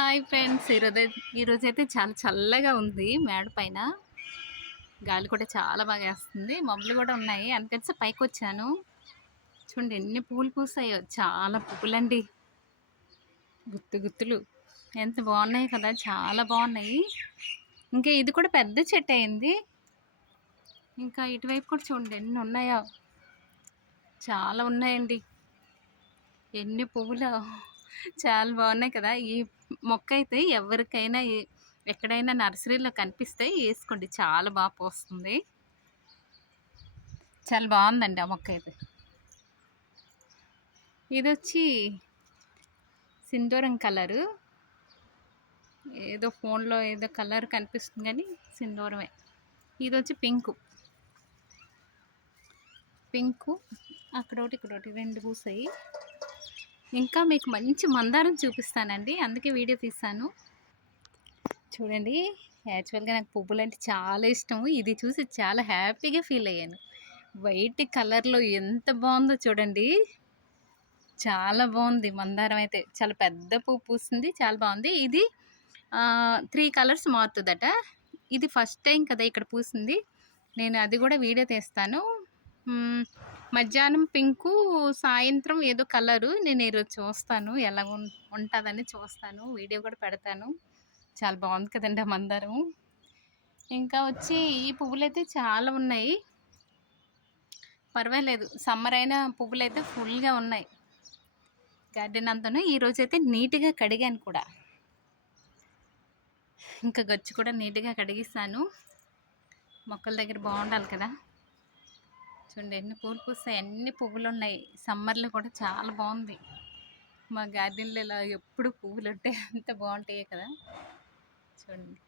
Hi friends. ఈరోజు ఈరోజు అయితే చాలా చల్లగా ఉంది మేడ పైన. గాలి కూడా చాలా బాగా వేస్తుంది. మబ్బులు కూడా ఉన్నాయి. అందుకని పైకి వచ్చాను. చూడండి ఎన్ని పూలు పూసాయో. చాలా పువ్వులండి గుత్తు గుత్తులు. ఎంత బాగున్నాయి కదా. చాలా బాగున్నాయి. ఇంకా ఇది కూడా పెద్ద చెట్టు అయింది. ఇంకా ఇటువైపు కూడా చూడండి ఎన్ని ఉన్నాయో. చాలా ఉన్నాయండి. ఎన్ని పువ్వులు చాలా బాగున్నాయి కదా. ఈ మొక్క అయితే ఎవరికైనా ఎక్కడైనా నర్సరీలో కనిపిస్తే వేసుకోండి చాలా బాగా పోస్తుంది. చాలా బాగుందండి ఆ మొక్క అయితే ఇది వచ్చి సింధూరం కలరు. ఏదో ఫోన్లో ఏదో కలర్ కనిపిస్తుంది కానీ సింధూరమే ఇది వచ్చి పింకు. పింకు అక్కడ ఒకటి ఇక్కడ ఒకటి రెండు పూసాయి. ఇంకా మీకు మంచి మందారం చూపిస్తానండి. అందుకే వీడియో తీస్తాను చూడండి యాక్చువల్గా నాకు పువ్వులు అంటే చాలా ఇష్టం ఇది చూసి చాలా హ్యాపీగా ఫీల్ అయ్యాను. వైట్ కలర్లో ఎంత బాగుందో చూడండి. చాలా బాగుంది మందారం అయితే. చాలా పెద్ద పువ్వు పూస్తుంది చాలా బాగుంది. ఇది త్రీ కలర్స్ మారుతుందట. ఇది ఫస్ట్ టైం కదా ఇక్కడ పూసింది. నేను అది కూడా వీడియో తీస్తాను. మధ్యాహ్నం పింకు సాయంత్రం ఏదో కలరు నేను ఈరోజు చూస్తాను. ఎలా ఉం- ఉంటుందని చూస్తాను. వీడియో కూడా పెడతాను. చాలా బాగుంది కదండి ఆ మందారం. ఇంకా వచ్చి ఈ పువ్వులు అయితే చాలా ఉన్నాయి. పర్వాలేదు. సమ్మర్ అయిన పువ్వులు అయితే ఫుల్గా ఉన్నాయి. గార్డెన్ అంతాను. ఈరోజు అయితే నీట్గా కడిగాను కూడా. ఇంకా గచ్చు కూడా నీట్గా కడిగిస్తాను. మొక్కల దగ్గర బాగుండాలి కదా. చూడండి ఎన్ని పూలు పూస్తాయి ఎన్ని పువ్వులు ఉన్నాయి సమ్మర్లో కూడా చాలా బాగుంది. మా గార్డెన్లో ఇలా ఎప్పుడు పువ్వులు ఉంటాయి అంత బాగుంటాయి కదా. చూడండి.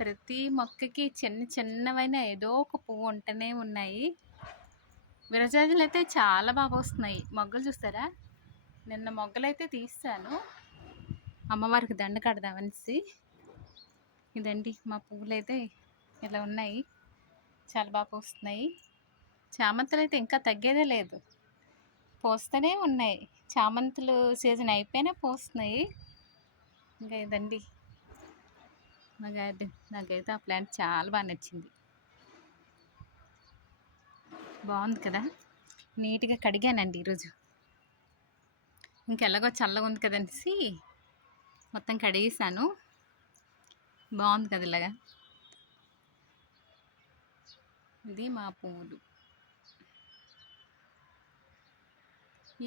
ప్రతి మొక్కకి చిన్న చిన్నవైన ఏదో ఒక పువ్వు ఉంటూనే ఉన్నాయి. విరజాజులు అయితే చాలా బాగా వస్తున్నాయి మొగ్గలు చూస్తారా? నిన్న మొగ్గలు అయితే తీస్తాను అమ్మవారికి దండ కడదామనేసి. ఇదండి మా పువ్వులు అయితే ఇలా ఉన్నాయి. చాలా బాగా వస్తున్నాయి చామంతులు అయితే ఇంకా తగ్గేదే లేదు. పోస్తూనే ఉన్నాయి. చామంతులు సీజన్ అయిపోయినా పోస్తున్నాయి. ఇంకా ఇదండి. మా గార్డెన్. నాకైతే ఆ ప్లాంట్ చాలా బాగా నచ్చింది. బాగుంది కదా? నీట్గా కడిగానండి ఈరోజు. ఇంకెలాగో చల్లగా ఉంది కదనేసి మొత్తం కడిగేసాను బాగుంది కదా ఇలాగా? ఇది మా పువ్వులు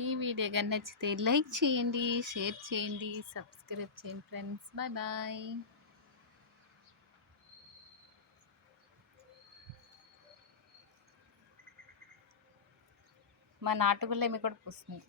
ఈ వీడియో కానీ నచ్చితే లైక్ చేయండి షేర్ చేయండి సబ్స్క్రైబ్ చేయండి ఫ్రెండ్స్. Bye bye. మా నాటుగుల్లేమి కూడా పూస్తుంది.